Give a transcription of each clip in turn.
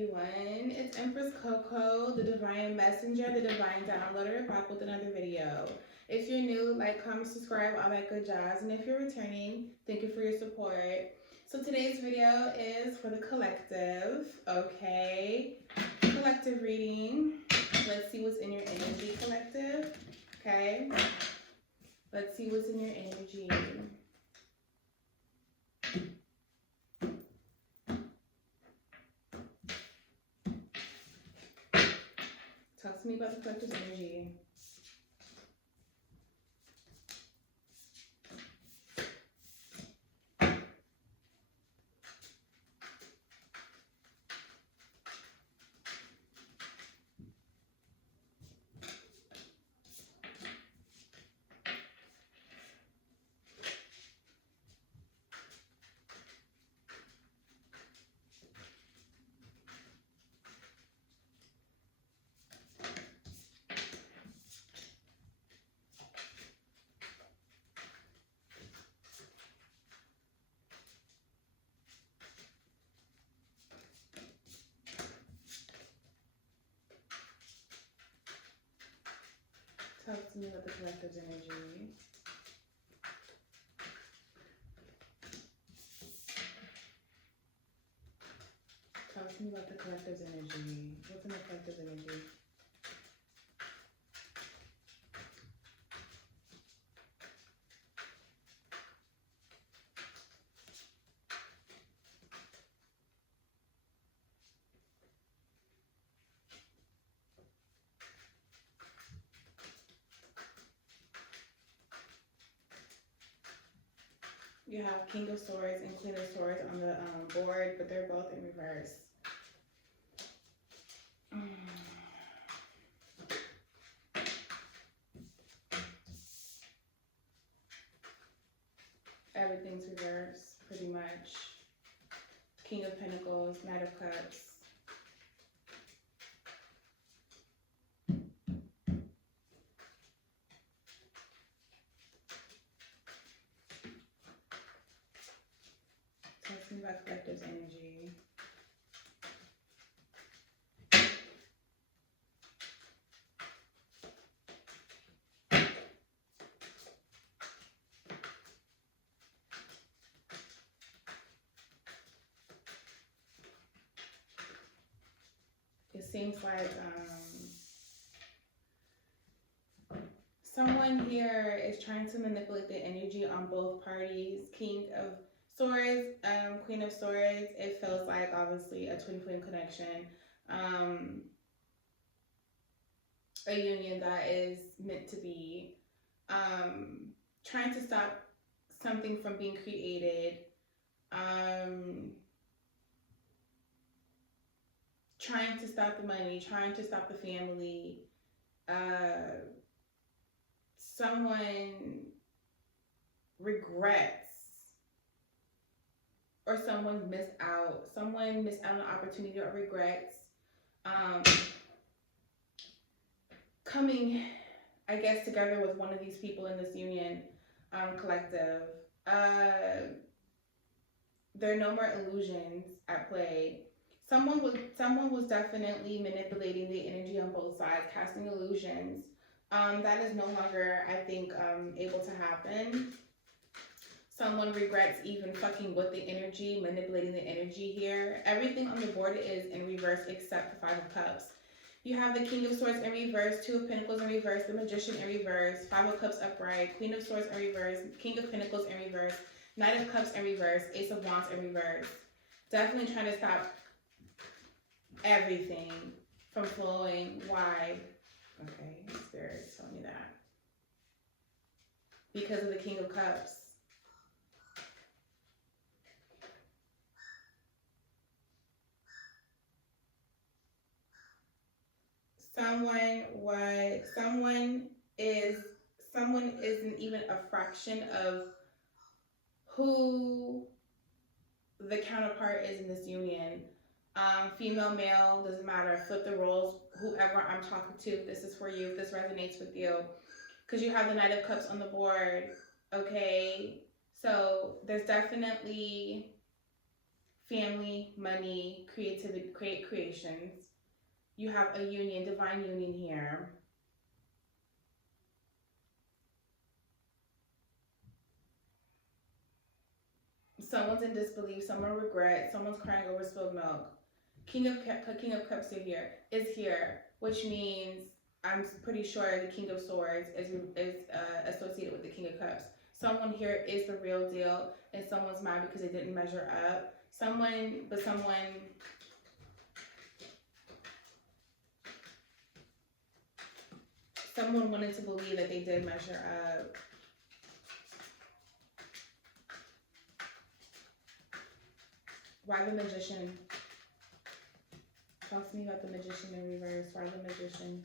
everyone. It's Empress Coco, the Divine Messenger, the Divine Downloader, back with another video. If you're new, like, comment, subscribe, all that good jazz. And if you're returning, thank you for your support. So today's video is for the collective, okay? Collective reading. Let's see what's in your energy, collective, okay? Let's see what's in your energy. Talk to me about the collective energy. Talk to me about the collective's energy. Talk to me about the collective's energy. What's in the collective's energy? You have King of Swords and Queen of Swords on the board, but they're both in reverse. Everything's reversed, pretty much. King of Pentacles, Knight of Cups. Talk about collective's energy. It seems like someone here is trying to manipulate the energy on both parties. King of Swords, Queen of Swords, it feels like obviously a twin flame connection. A union that is meant to be. Trying to stop something from being created. Trying to stop the money, trying to stop the family. Someone regrets, or someone missed out. Someone missed out on an opportunity or regrets. Coming, I guess, together with one of these people in this union, collective. There are no more illusions at play. Someone was definitely manipulating the energy on both sides, casting illusions. That is no longer, I think, able to happen. Someone regrets even fucking with the energy, manipulating the energy here. Everything on the board is in reverse except the Five of Cups. You have the King of Swords in reverse, Two of Pentacles in reverse, the Magician in reverse, Five of Cups upright, Queen of Swords in reverse, King of Pentacles in reverse, Knight of Cups in reverse, Ace of Wands in reverse. Definitely trying to stop everything from flowing. Why? Okay, Spirit, tell me that. Because of the King of Cups. Someone isn't even a fraction of who the counterpart is in this union. Female, male, doesn't matter. Flip the roles. Whoever I'm talking to, if this is for you, if this resonates with you. Because you have the Knight of Cups on the board, okay? So there's definitely family, money, creativity, creations. You have a union, divine union here. Someone's in disbelief, someone regrets, someone's crying over spilled milk. King of Cups is here, which means I'm pretty sure the King of Swords is associated with the King of Cups. Someone here is the real deal, and someone's mad because they didn't measure up. Someone wanted to believe that they did measure up. Why the Magician? Talk to me about the Magician in reverse. Why the Magician?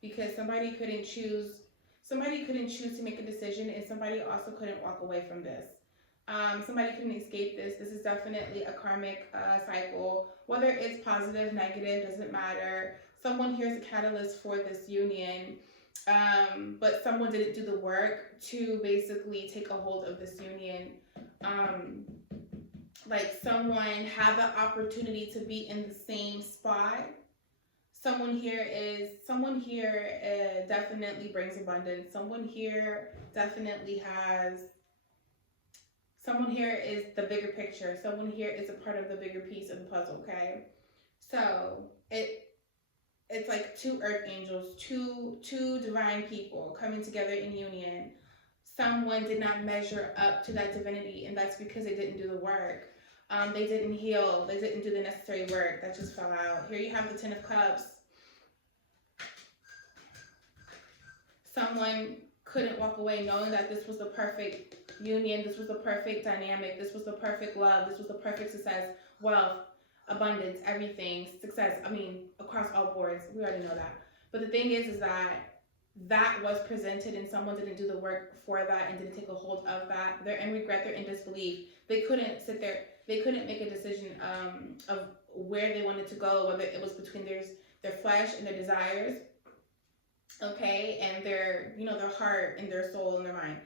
Because somebody couldn't choose to make a decision, and somebody also couldn't walk away from this. Somebody couldn't escape this. This is definitely a karmic cycle. Whether it's positive, negative, doesn't matter. Someone here is a catalyst for this union, but someone didn't do the work to basically take a hold of this union. Like someone had the opportunity to be in the same spot. Someone here definitely brings abundance. Someone here is the bigger picture. Someone here is a part of the bigger piece of the puzzle, okay? So it's like two earth angels, two divine people coming together in union. Someone did not measure up to that divinity, and that's because they didn't do the work. They didn't heal. They didn't do the necessary work. That just fell out. Here you have the Ten of Cups. Someone couldn't walk away knowing that this was the perfect union. This was the perfect dynamic. This was the perfect love. This was the perfect success, wealth, abundance, everything, success. I mean, across all boards. We already know that. But the thing is that was presented and someone didn't do the work for that and didn't take a hold of that. They're in regret. They're in disbelief. They couldn't sit there. They couldn't make a decision of where they wanted to go, whether it was between their flesh and their desires, okay, and their heart and their soul and their mind.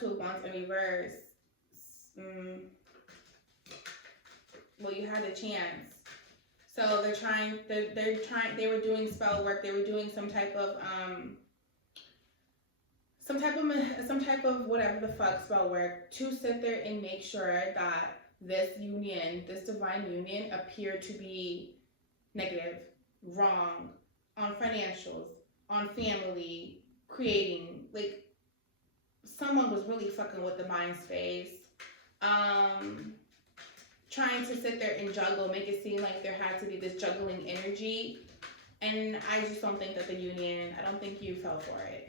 Two of Wands in reverse. Well, you had a chance. So they were doing spell work. They were doing some type of whatever the fuck spell work to sit there and make sure that this union, this divine union, appeared to be negative, wrong, on financials, on family, creating, like, someone was really fucking with the mind space, trying to sit there and juggle, make it seem like there had to be this juggling energy, and I just don't think that the union, I don't think you fell for it,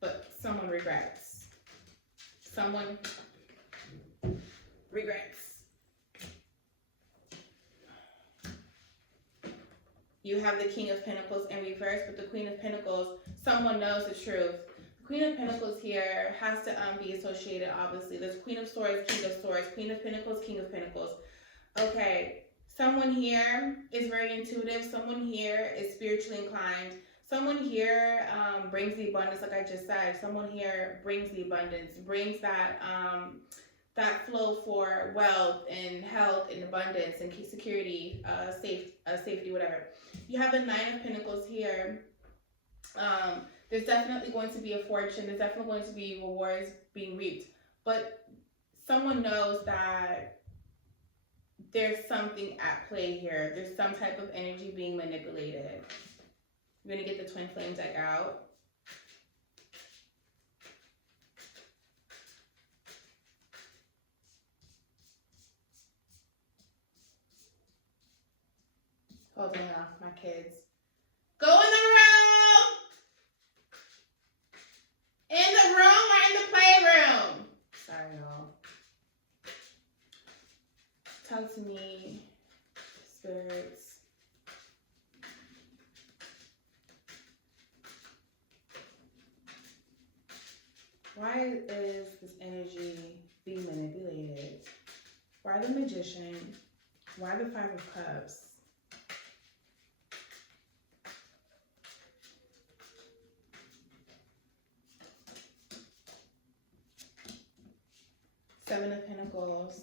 but someone regrets. Someone regrets. You have the King of Pentacles in reverse, but the Queen of Pentacles, someone knows the truth. The Queen of Pentacles here has to be associated, obviously. There's Queen of Swords, King of Swords, Queen of Pentacles, King of Pentacles. Okay, someone here is very intuitive. Someone here is spiritually inclined. Someone here brings the abundance, like I just said. Someone here brings the abundance, brings that flow for wealth and health and abundance and security, safety, whatever. You have the Nine of Pentacles here. There's definitely going to be a fortune. There's definitely going to be rewards being reaped. But someone knows that there's something at play here. There's some type of energy being manipulated. We're going to get the Twin Flame deck out. Holding off my kids. Go in the room! In the room or in the playroom? Sorry, y'all. Talk to me, spirits. Why is this energy being manipulated? Why the Magician? Why the Five of Cups? Seven of Pentacles.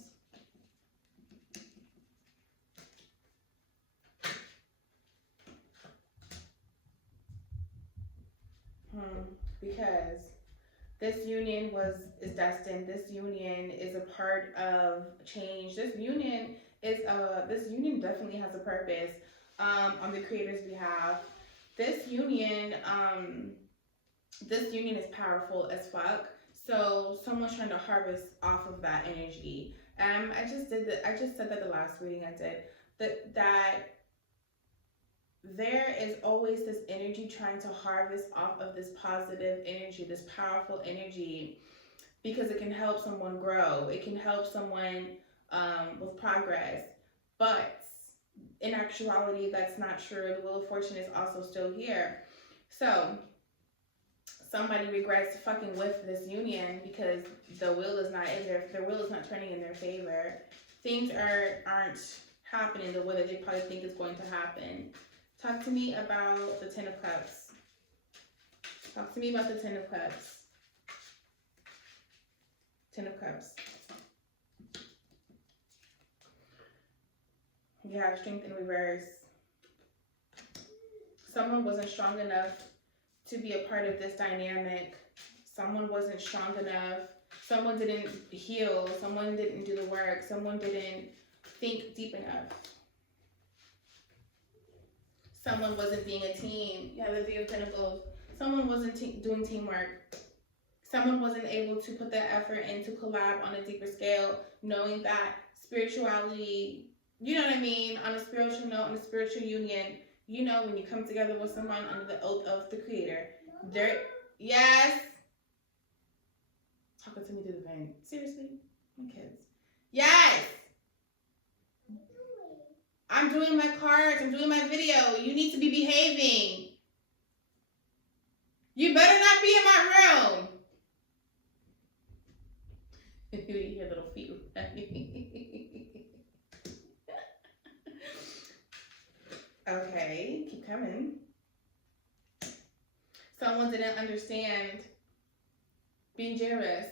Because this union is destined. This union is a part of change. This union definitely has a purpose on the creator's behalf. This union is powerful as fuck. So someone's trying to harvest off of that energy. I just said that the last reading I did. That there is always this energy trying to harvest off of this positive energy, this powerful energy, because it can help someone grow. It can help someone with progress. But in actuality, that's not true. The Wheel of Fortune is also still here. So somebody regrets fucking with this union because the wheel is not turning in their favor. Things aren't happening the way that they probably think it's going to happen. Talk to me about the Ten of Cups. Talk to me about the Ten of Cups. Ten of Cups. You have Strength in reverse. Someone wasn't strong enough to be a part of this dynamic. Someone wasn't strong enough. Someone didn't heal. Someone didn't do the work. Someone didn't think deep enough. Someone wasn't being a team. You have the Three of Pentacles. Someone wasn't doing teamwork. Someone wasn't able to put that effort in to collab on a deeper scale, knowing that spirituality, you know what I mean, on a spiritual note, on a spiritual union, you know, when you come together with someone under the oath of the creator. Yes. Talking to me through the vent. Seriously? My kids. Yes. I'm doing my cards. I'm doing my video. You need to be behaving. You better not be in my room. You hear little feet. Okay, keep coming. Someone didn't understand being generous,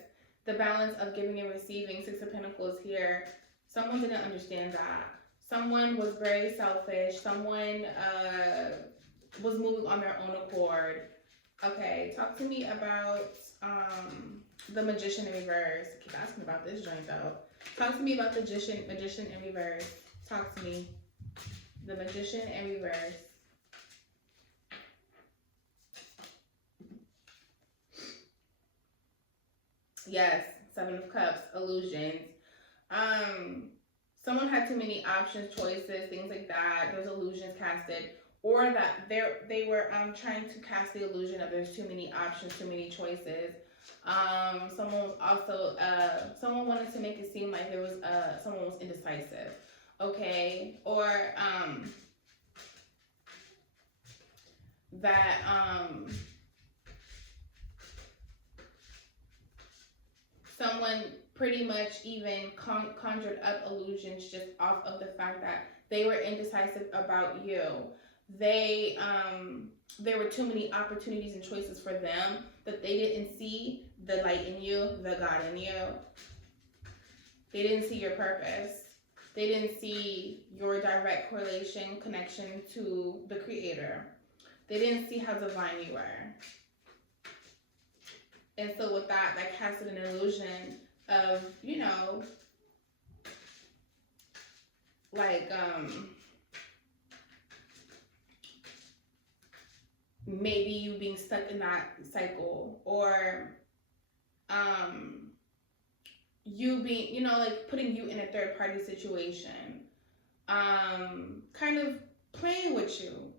the balance of giving and receiving. Six of Pentacles here. Someone didn't understand that. Someone was very selfish. Someone was moving on their own accord. Okay, talk to me about the Magician in reverse. I keep asking about this joint though. Talk to me about the Magician in reverse. Talk to me. The Magician in reverse. Yes, Seven of Cups, illusions. Someone had too many options, choices, things like that. Those illusions casted, or that they were trying to cast the illusion of there's too many options, too many choices. Someone was also someone wanted to make it seem like there was someone was indecisive. Okay, or that someone pretty much even conjured up illusions just off of the fact that they were indecisive about you. There were too many opportunities and choices for them that they didn't see the light in you, the God in you. They didn't see your purpose. They didn't see your direct correlation, connection to the Creator. They didn't see how divine you were. And so with that casted an illusion of, you know, like, maybe you being stuck in that cycle, or you being, you know, like putting you in a third party situation, kind of playing with you,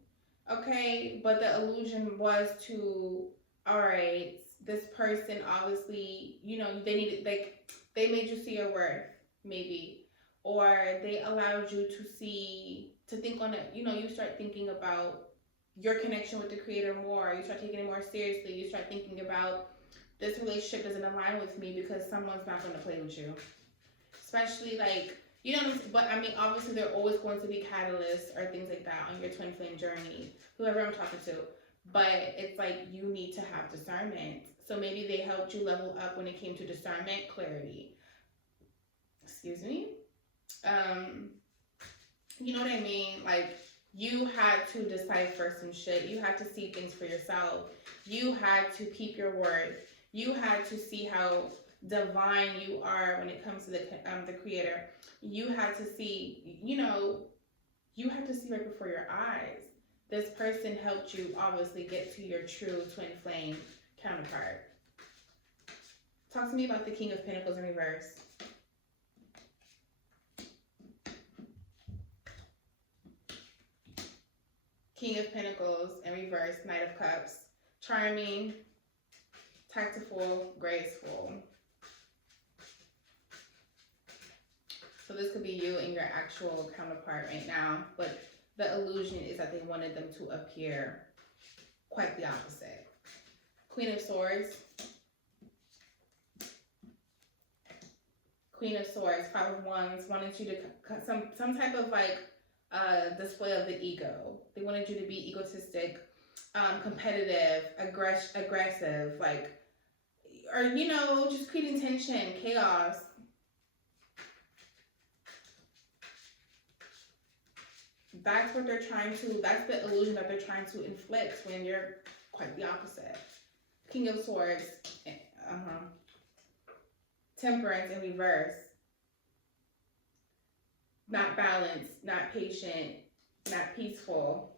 okay? But the illusion was to, all right, this person obviously, you know, they needed, like, they made you see your worth, maybe, or they allowed you to think on it, you know, you start thinking about your connection with the Creator more, you start taking it more seriously, you start thinking about, this relationship doesn't align with me because someone's not going to play with you. Especially, like, you know what I'm saying? But, I mean, obviously, there are always going to be catalysts or things like that on your twin flame journey, whoever I'm talking to. But it's like, you need to have discernment. So maybe they helped you level up when it came to discernment, clarity. excuse me. You know what I mean? Like, you had to decipher some shit. You had to see things for yourself. You had to keep your worth. You had to see how divine you are when it comes to the creator. You had to see, you had to see right before your eyes. This person helped you obviously get to your true twin flame counterpart. Talk to me about the King of Pentacles in reverse. King of Pentacles in reverse, Knight of Cups. Charming, tactful, graceful. So this could be you and your actual counterpart right now, but the illusion is that they wanted them to appear quite the opposite. Queen of Swords. Queen of Swords, Five of Wands, wanted you to some type of like display of the ego. They wanted you to be egotistic, competitive, aggressive, like, or just creating tension, chaos. That's what they're trying to. That's the illusion that they're trying to inflict when you're quite the opposite. King of Swords. Temperance in reverse. Not balanced, not patient, not peaceful.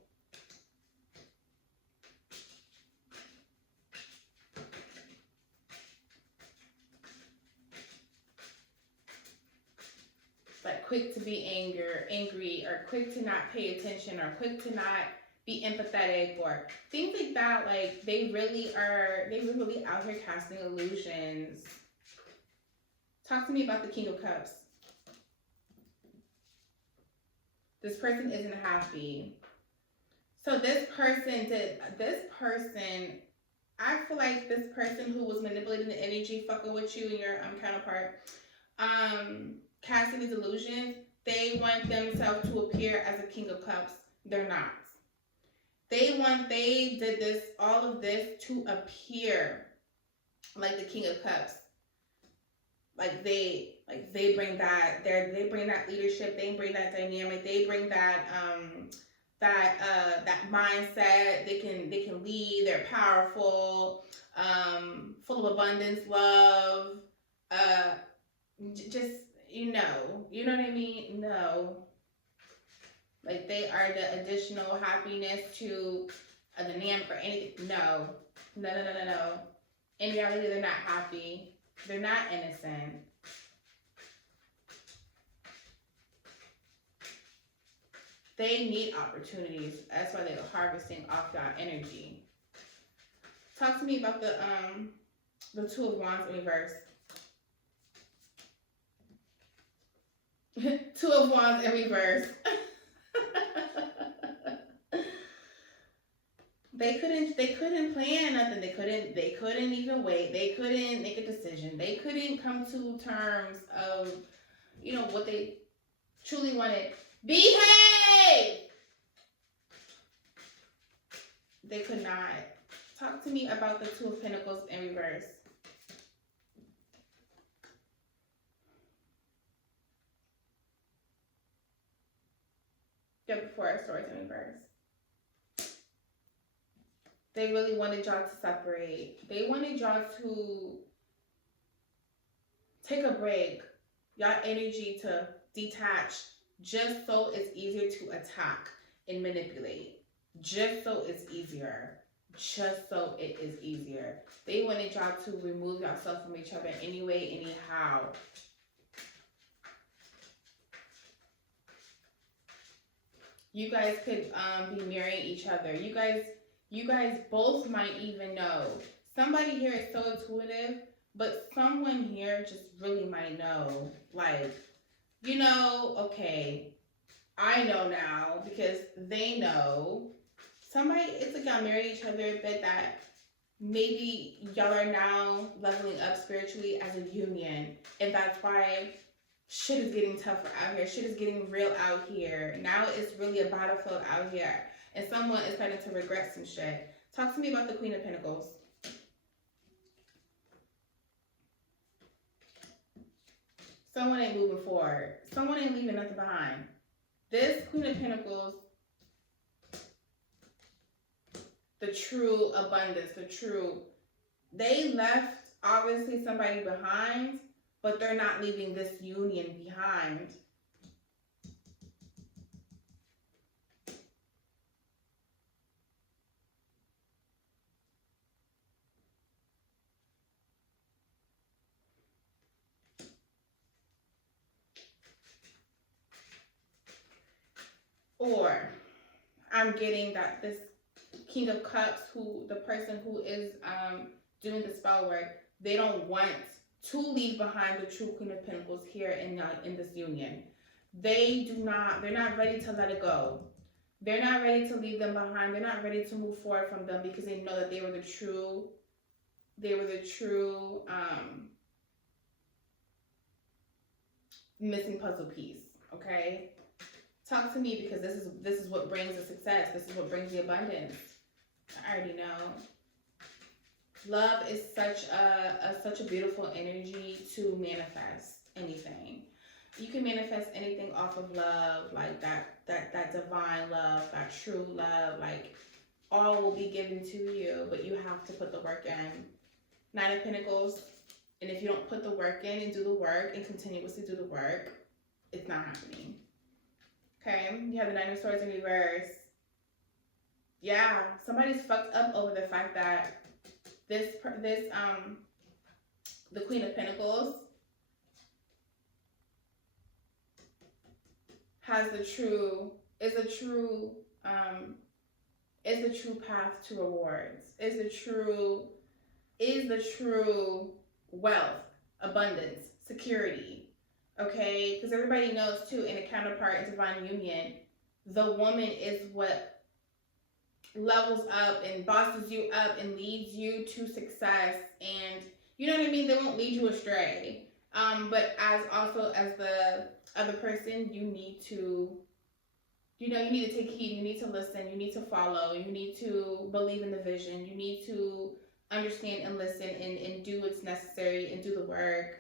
Like quick to be angry, or quick to not pay attention, or quick to not be empathetic, or things like that. Like they really out here casting illusions. Talk to me about the King of Cups. This person isn't happy. So I feel like this person who was manipulating the energy, fucking with you and your counterpart, casting these illusions, they want themselves to appear as a King of Cups. They're not. They did all of this to appear like the King of Cups. Like they bring that leadership, they bring that dynamic, they bring that mindset. They can lead, they're powerful, full of abundance, love, just you know what I mean? No. Like they are the additional happiness to a dynamic or anything. No. In reality, they're not happy. They're not innocent. They need opportunities. That's why they're harvesting off that energy. Talk to me about the Two of Wands in reverse. Two of Wands in reverse. They couldn't plan nothing. They couldn't even wait. They couldn't make a decision. They couldn't come to terms of, what they truly wanted. Behave! They could not. Talk to me about the Two of Pentacles in reverse. Get the Four of Swords in reverse. They really wanted y'all to separate. They wanted y'all to take a break. Y'all energy to detach, just so it's easier to attack and manipulate. Just so it's easier. Just so it is easier. They wanted y'all to remove yourself from each other anyway, anyhow. You guys could be marrying each other. You guys both might even know. Somebody here is so intuitive, but someone here just really might know. Like, okay, I know now because they know. Somebody, it's like y'all marry each other, but that maybe y'all are now leveling up spiritually as a union. And that's why shit is getting tougher out here. Shit is getting real out here. Now it's really a battlefield out here. And someone is starting to regret some shit. Talk to me about the Queen of Pentacles. Someone ain't moving forward. Someone ain't leaving nothing behind. This Queen of Pentacles, the true abundance, they left obviously somebody behind, but they're not leaving this union behind. Or I'm getting that this King of Cups, the person who is doing the spell work, they don't want to leave behind the true Queen of Pentacles here in this union. They're not ready to let it go. They're not ready to leave them behind. They're not ready to move forward from them because they know that they were the true missing puzzle piece. Okay? Talk to me, because this is what brings the success. This is what brings the abundance. I already know. Love is such a beautiful energy to manifest anything. You can manifest anything off of love, like that divine love, that true love, like all will be given to you, but you have to put the work in. Nine of Pentacles, and if you don't put the work in and do the work and continuously do the work, it's not happening. Okay, you have the Nine of Swords in reverse. Yeah, somebody's fucked up over the fact that the Queen of Pentacles is a true path to rewards. Is the true wealth, abundance, security. Okay, because everybody knows too, in a counterpart in divine union, the woman is what levels up and bosses you up and leads you to success, and you know what I mean. They won't lead you astray. But as the other person, you need to take heed. You need to listen. You need to follow. You need to believe in the vision. You need to understand and listen and do what's necessary and do the work.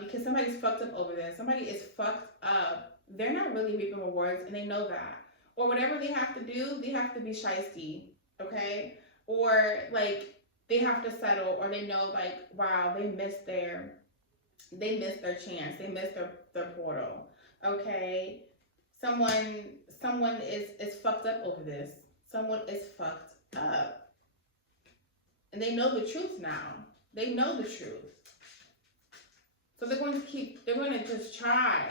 Because somebody's fucked up over there. Somebody is fucked up. They're not really reaping rewards, and they know that. Or whatever they have to do, they have to be shiesty, okay? Or like they have to settle, or they know like, wow, they missed their chance. They missed their portal. Okay? Someone is fucked up over this. Someone is fucked up. And they know the truth now. They know the truth. So they're going to just try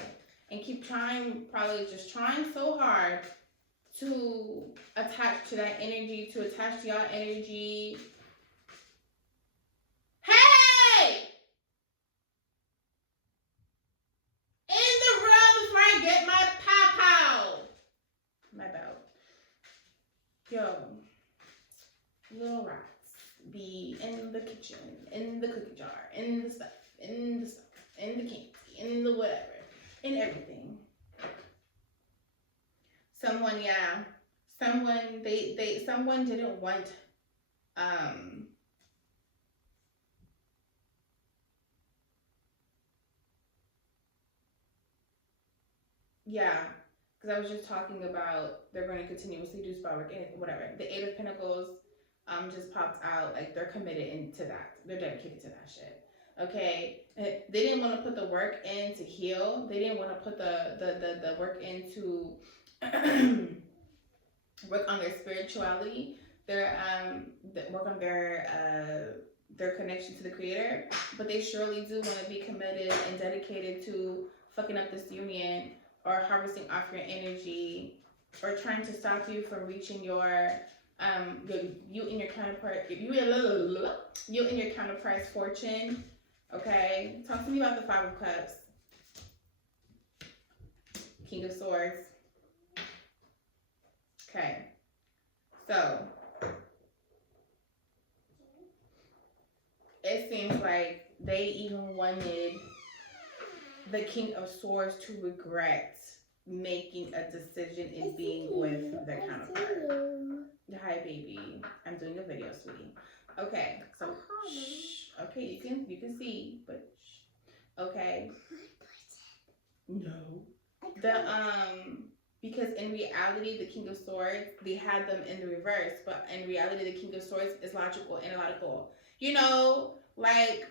and keep trying, probably just trying so hard to attach to that energy, to attach to your energy. Hey! In the room before I get my pow-pow. My belt. Yo. Little rats be in the kitchen, in the cookie jar, in the stuff, in the candy, in the whatever, in everything. Someone didn't want because I was just talking about they're going to continuously do spell work and whatever. The Eight of Pentacles just popped out, like they're committed into that. They're dedicated to that shit. Okay, they didn't want to put the work in to heal. They didn't want to put the work into work on their spirituality, work on their connection to the Creator. But they surely do want to be committed and dedicated to fucking up this union, or harvesting off your energy, or trying to stop you from reaching you and your counterpart's fortune. Okay, talk to me about the Five of Cups, King of Swords. Okay, so it seems like they even wanted the King of Swords to regret making a decision in being with their counterpart. Hi, baby. I'm doing a video, sweetie. Okay, so shh. Okay, you can see, but shh. Okay? No. The because in reality the King of Swords, they had them in the reverse, but in reality the King of Swords is logical, analytical. You know, like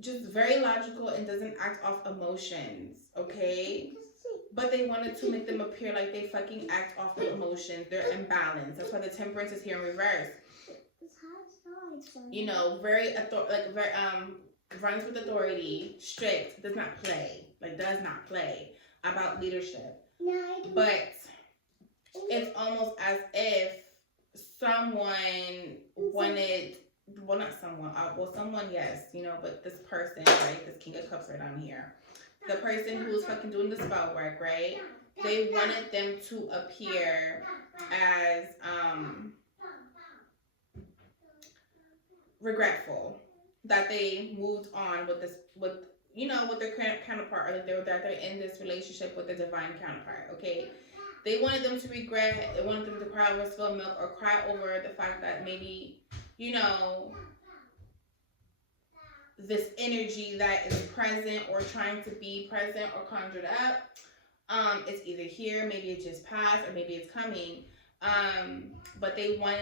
just very logical and doesn't act off emotions, okay? But they wanted to make them appear like they fucking act off the emotions. They're imbalanced. That's why the Temperance is here in reverse. You know, very runs with authority, strict, does not play, about leadership. But it's almost as if someone wanted, well, not someone, someone, yes, you know, but this person, right, this King of Cups right down here, the person who was fucking doing the spell work, right, they wanted them to appear as, regretful that they moved on with this, with, you know, with their counterpart, or that they're in this relationship with their divine counterpart, okay? They wanted them to regret, they wanted them to cry over spilled milk, or cry over the fact that maybe, you know, this energy that is present or trying to be present or conjured up, it's either here, maybe it just passed, or maybe it's coming. But they want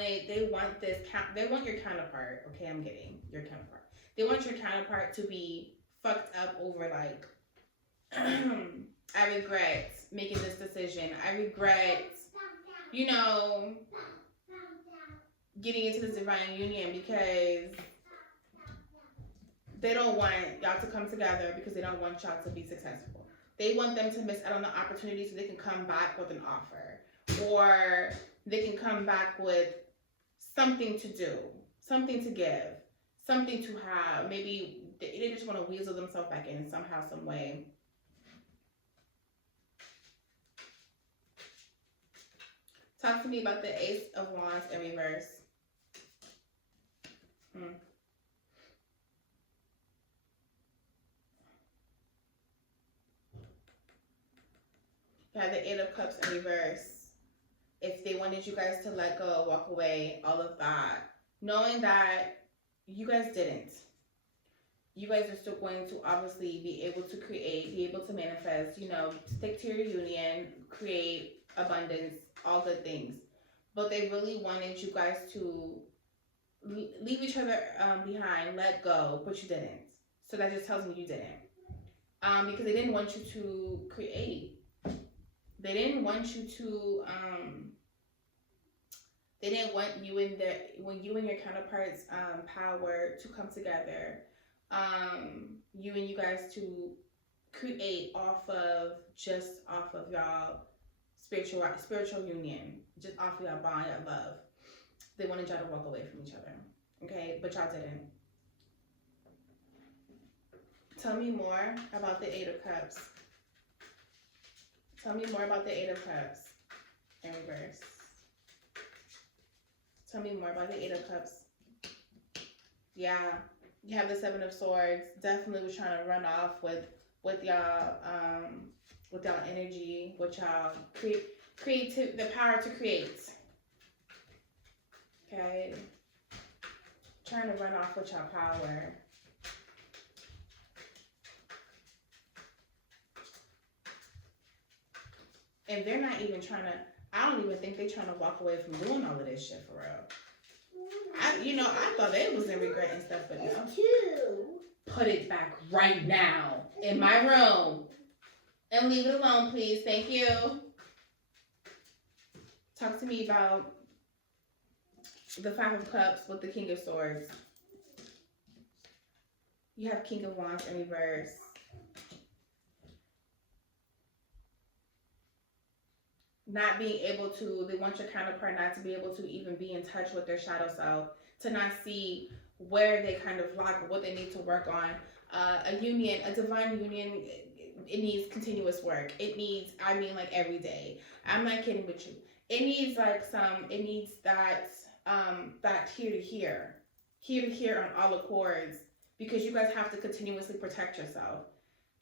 your counterpart. Okay, I'm getting your counterpart. They want your counterpart to be fucked up over, like, I regret making this decision. I regret, you know, getting into this divine union, because they don't want y'all to come together, because they don't want y'all to be successful. They want them to miss out on the opportunity so they can come back with an offer, or they can come back with something to do, something to give, something to have. Maybe they just want to weasel themselves back in somehow, some way. Talk to me about the Ace of Wands in reverse. You have the Eight of Cups in reverse. If they wanted you guys to let go, walk away, all of that, knowing that you guys didn't. You guys are still going to obviously be able to create, be able to manifest, you know, stick to your union, create abundance, all good things. But they really wanted you guys to leave each other behind, let go, but you didn't. So that just tells me you didn't. Because they didn't want you to create. They didn't want you to, they didn't want you and you and your counterparts' power to come together. You guys to create off of y'all spiritual union, just off of y'all bond, y'all love. They wanted y'all to walk away from each other, okay? But y'all didn't. Tell me more about the Eight of Cups. Tell me more about the Eight of Cups in reverse. Tell me more about the Eight of Cups. Yeah, you have the Seven of Swords. Definitely was trying to run off with y'all energy, with y'all creative, the power to create. Okay, trying to run off with y'all power. And they're not even trying to, I don't even think they're trying to walk away from doing all of this shit for real. I thought they was in regret and stuff, but no. Put it back right now in my room. And leave it alone, please. Thank you. Talk to me about the Five of Cups with the King of Swords. You have King of Wands in reverse. Not being able to, they want your counterpart not to be able to even be in touch with their shadow self, to not see where they kind of lack or what they need to work on. A divine union, it needs continuous work. It needs, like every day. I'm not kidding with you. It needs that here to here on all accords, because you guys have to continuously protect yourself.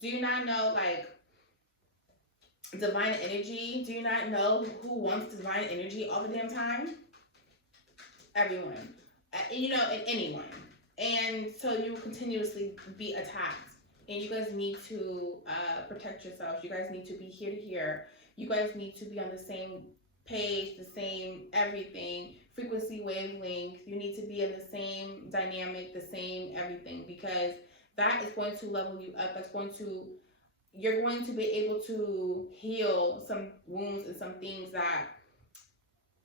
Do you not know, like, divine energy? Do you not know who wants divine energy all the damn time? Everyone. And anyone. And so you will continuously be attacked. and you guys need to protect yourselves. You guys need to be here to here. You guys need to be on the same page, the same everything, frequency wavelength. You need to be in the same dynamic, the same everything, because that is going to level you up. That's going to, you're going to be able to heal some wounds and some things that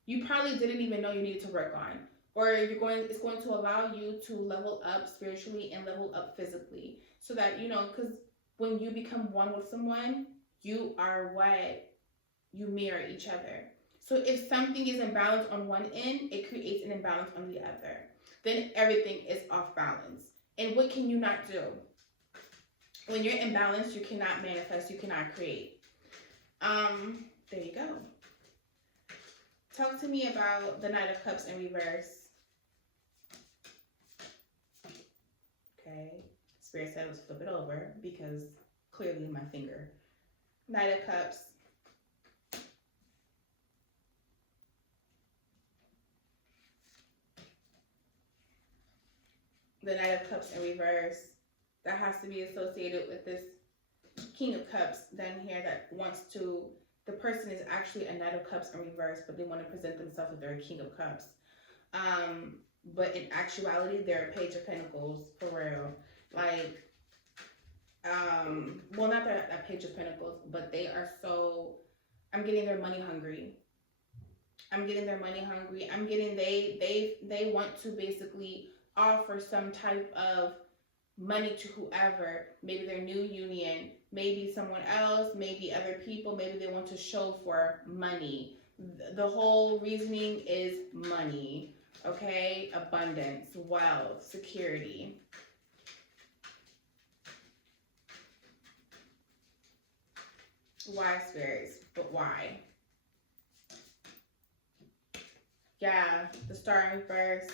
you probably didn't even know you needed to work on, or it's going to allow you to level up spiritually and level up physically, so that, because when you become one with someone, you are what you mirror each other. So if something is imbalanced on one end, it creates an imbalance on the other. Then everything is off balance. And what can you not do? When you're imbalanced, you cannot manifest, you cannot create. There you go. Talk to me about the Knight of Cups in reverse. Okay. Spirit said let's flip it over because clearly my finger. Knight of Cups. The Knight of Cups in reverse. That has to be associated with this King of Cups down here that wants to, the person is actually a Knight of Cups in reverse, but they want to present themselves as they're a King of Cups. But in actuality, they're a Page of Pentacles, for real. Like, well, not that a Page of Pentacles, but they are so, I'm getting their money hungry. I'm getting their money hungry. I'm getting, they want to basically offer some type of money to whoever, maybe their new union, maybe someone else, maybe other people, maybe they want to show for money. The whole reasoning is money, okay? Abundance, wealth, security. Why, spirits? But why? Yeah, the Star in reverse.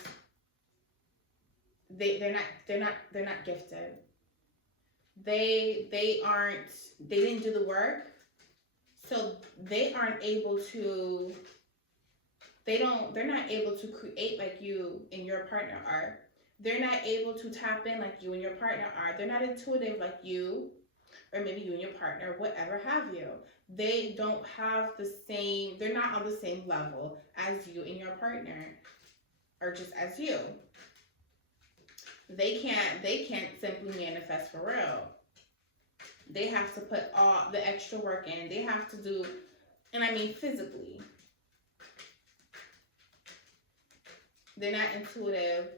They're not gifted. They didn't do the work, so they aren't able to, they're not able to create like you and your partner are. They're not able to tap in like you and your partner are. They're not intuitive like you, or maybe you and your partner, whatever have you. They don't have the same, they're not on the same level as you and your partner, or just as you. They can't simply manifest for real. They have to put all the extra work in. They have to do, and I mean physically. They're not intuitive.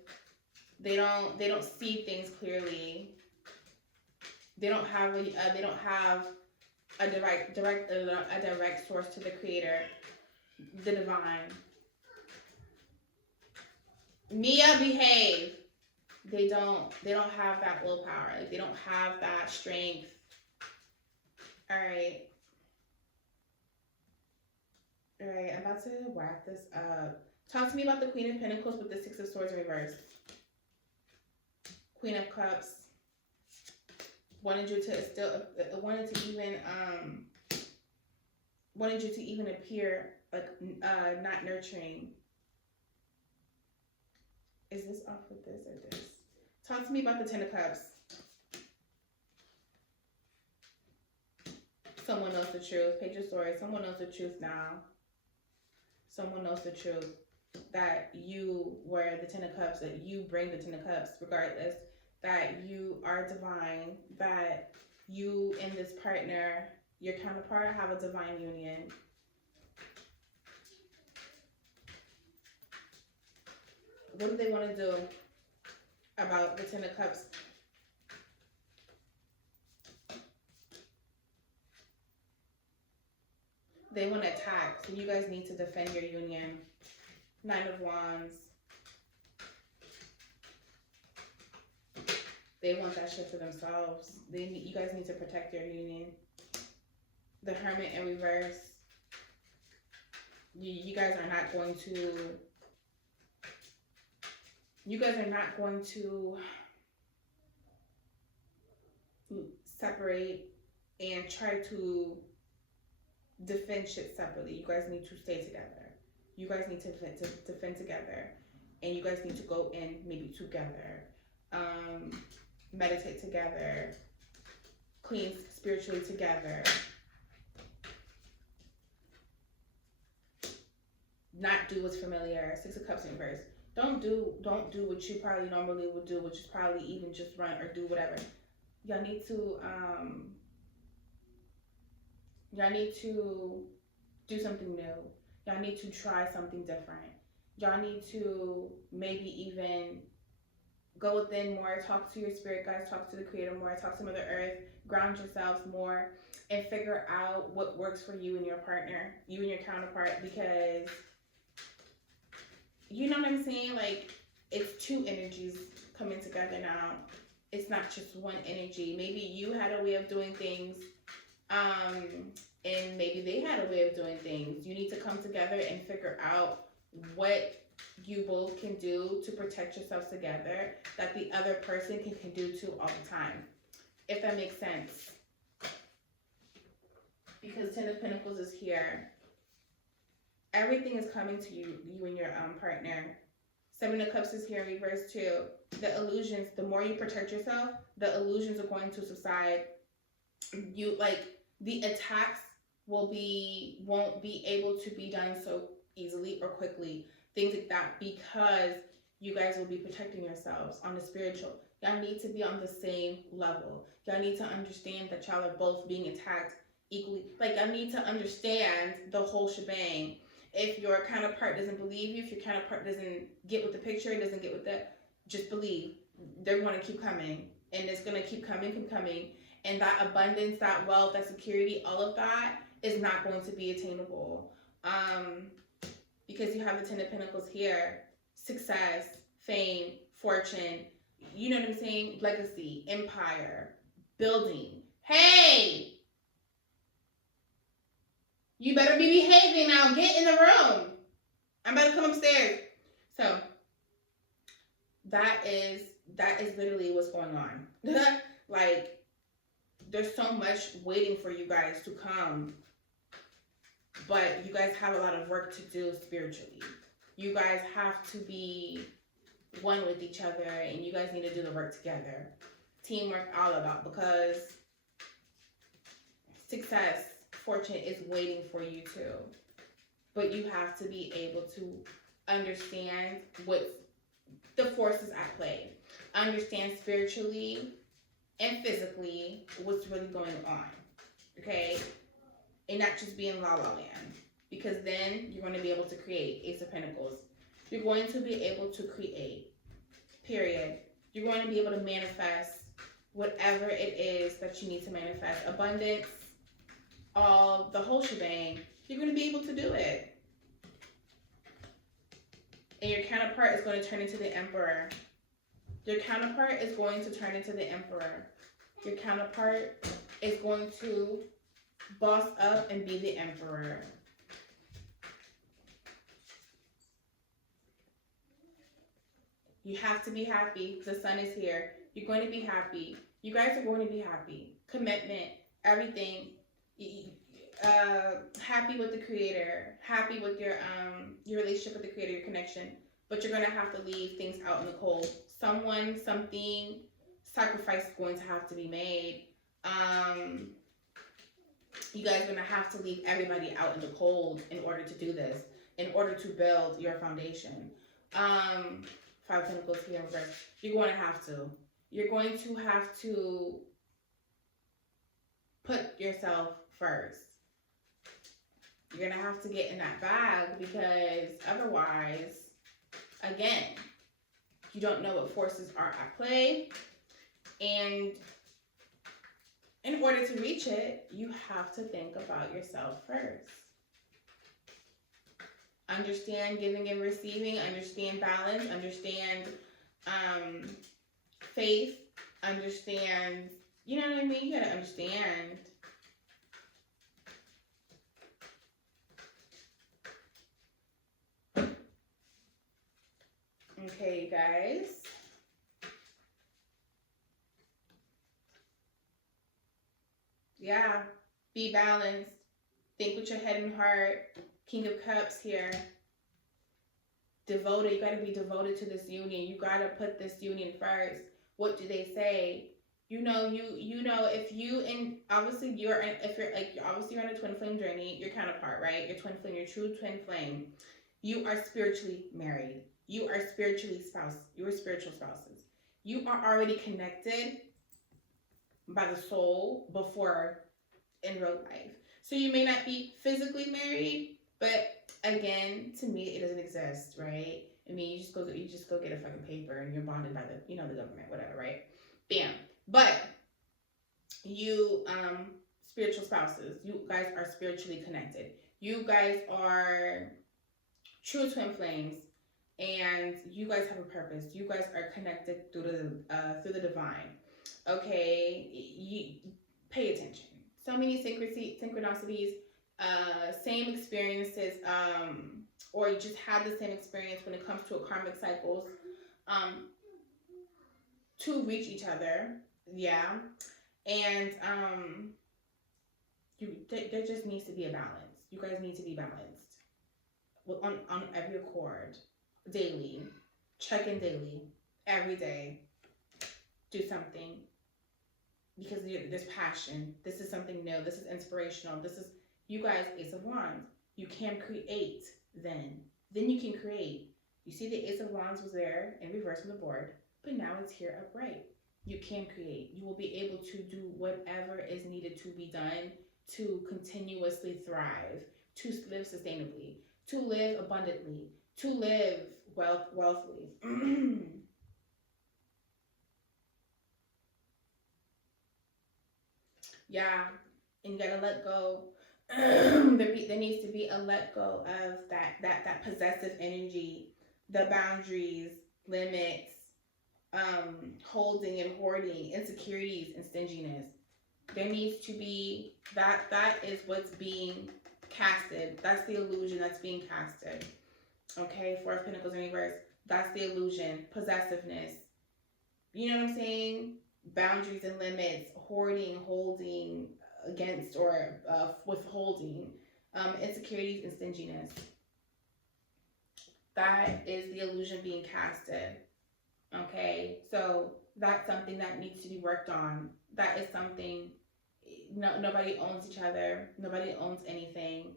They don't see things clearly. They don't have a direct source to the creator, the divine. Mia, behave. They don't have that willpower. Like, they don't have that strength. All right, I'm about to wrap this up. Talk to me about the Queen of Pentacles with the Six of Swords in reverse. Queen of Cups. Wanted you to even appear like not nurturing. Is this off with this or this? Talk to me about the Ten of Cups. Someone knows the truth. Page of Swords. Someone knows the truth now. Someone knows the truth. That you were the Ten of Cups. That you bring the Ten of Cups regardless. That you are divine. That you and this partner, your counterpart, have a divine union. What do they want to do about the Ten of Cups? They want to attack, so you guys need to defend your union. Nine of Wands. They want that shit for themselves. You guys need to protect your union. The Hermit in reverse. You guys are not going to. You guys are not going to separate and try to defend shit separately. You guys need to stay together. You guys need to defend together. And you guys need to go in maybe together. Meditate together. queens spiritually together. Not do what's familiar. Six of Cups in reverse. Don't do what you probably normally would do, which is probably even just run or do whatever. Y'all need to do something new. Y'all need to try something different. Y'all need to maybe even go within more, talk to your spirit guides, talk to the creator more, talk to Mother Earth, ground yourselves more, and figure out what works for you and your partner, you and your counterpart, because you know what I'm saying? Like, it's two energies coming together now. It's not just one energy. Maybe you had a way of doing things, and maybe they had a way of doing things. You need to come together and figure out what you both can do to protect yourselves together that the other person can do too all the time. If that makes sense. Because Ten of Pentacles is here. Everything is coming to you and your partner. Seven of Cups is here in reverse too. The illusions, the more you protect yourself, the illusions are going to subside. You, like, the attacks won't be able to be done so easily or quickly. Things like that, because you guys will be protecting yourselves on the spiritual. Y'all need to be on the same level. Y'all need to understand that y'all are both being attacked equally. Like, y'all need to understand the whole shebang. If your counterpart doesn't believe you, if your counterpart doesn't get with the picture, doesn't get with that, just believe. They're going to keep coming. And it's going to keep coming. And that abundance, that wealth, that security, all of that is not going to be attainable. Because you have the Ten of Pentacles here. Success, fame, fortune, you know what I'm saying? Legacy, empire, building. Hey! You better be behaving now. Get in the room. I'm about to come upstairs. So that is literally what's going on. Like, there's so much waiting for you guys to come. But you guys have a lot of work to do spiritually. You guys have to be one with each other, and you guys need to do the work together. Teamwork all about, because success, fortune is waiting for you too. But you have to be able to understand what the forces at play. Understand spiritually and physically what's really going on. Okay? And not just be in la la land. Because then you're going to be able to create. Ace of Pentacles. You're going to be able to create. Period. You're going to be able to manifest whatever it is that you need to manifest. Abundance, all the whole shebang. You're going to be able to do it. And your counterpart is going to turn into the Emperor. Your counterpart is going to turn into the Emperor. Your counterpart is going to boss up and be the Emperor. You have to be happy. The sun is here. You're going to be happy. You guys are going to be happy. Commitment, everything. Happy with the creator. Happy with your relationship with the creator, your connection. But you're going to have to leave things out in the cold. Someone, something, sacrifice is going to have to be made. You guys are going to have to leave everybody out in the cold in order to do this. In order to build your foundation. Five of Pentacles here in reverse. You're going to have to. You're going to have to put yourself first. You're going to have to get in that bag, because otherwise, again, you don't know what forces are at play. And in order to reach it, you have to think about yourself first. Understand giving and receiving, understand balance, understand faith, understand, you know what I mean? You gotta understand. Okay, you guys. Yeah, be balanced. Think with your head and heart. King of Cups here. Devoted. You got to be devoted to this union. You got to put this union first. What do they say? If you and obviously if you're like obviously you're on a twin flame journey, your counterpart, right? Your twin flame, your true twin flame, you are spiritually married. You are spiritually spouse. You are spiritual spouses. You are already connected by the soul before in real life. So you may not be physically married, but again, to me, it doesn't exist, right? I mean, you just go get a fucking paper and you're bonded by the government, whatever, right? Bam. But you spiritual spouses, you guys are spiritually connected. You guys are true twin flames, and you guys have a purpose. You guys are connected through the divine. Okay, you pay attention. So many synchronicities, same experiences, or you just had the same experience when it comes to a karmic cycles, um, to reach each other. Yeah, and there just needs to be a balance. You guys need to be balanced on every accord, daily, check in daily, every day, do something because there's passion. This is something new. This is inspirational. This is you guys, Ace of Wands. You can create then. Then you can create. You see the Ace of Wands was there in reverse on the board, but now it's here upright. You can create. You will be able to do whatever is needed to be done to continuously thrive, to live sustainably, to live abundantly, to live wealthily. Yeah, and you gotta let go. There needs to be a let go of that possessive energy, the boundaries, limits, holding and hoarding, insecurities and stinginess. There needs to be that is what's being casted. That's the illusion that's being casted. Okay, Four of Pentacles in reverse. That's the illusion. Possessiveness. You know what I'm saying? Boundaries and limits, hoarding, holding against or withholding, insecurities and stinginess. That is the illusion being casted. Okay, so that's something that needs to be worked on. That is something. Nobody owns each other. Nobody owns anything.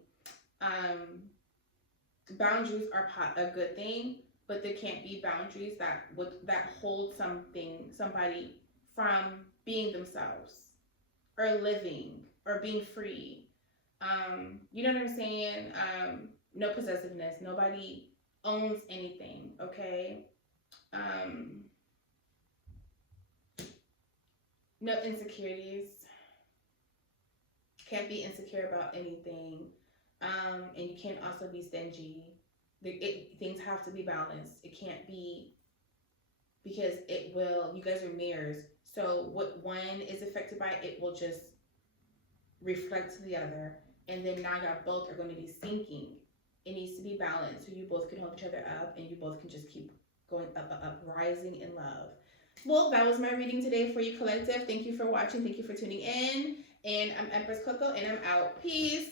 Boundaries are a good thing, but there can't be boundaries that hold somebody from being themselves or living or being free. You know what I'm saying? No possessiveness. Nobody owns anything. Okay. No insecurities. Can't be insecure about anything. And you can't also be stingy. Things have to be balanced. It can't be because it will. You guys are mirrors. So what one is affected by, it will just reflect to the other, and then now y'all both are going to be sinking. It needs to be balanced so you both can hold each other up, and you both can just keep going up, rising in love. Well, that was my reading today for you, collective. Thank you for watching. Thank you for tuning in. And I'm Empress Coco, and I'm out. Peace.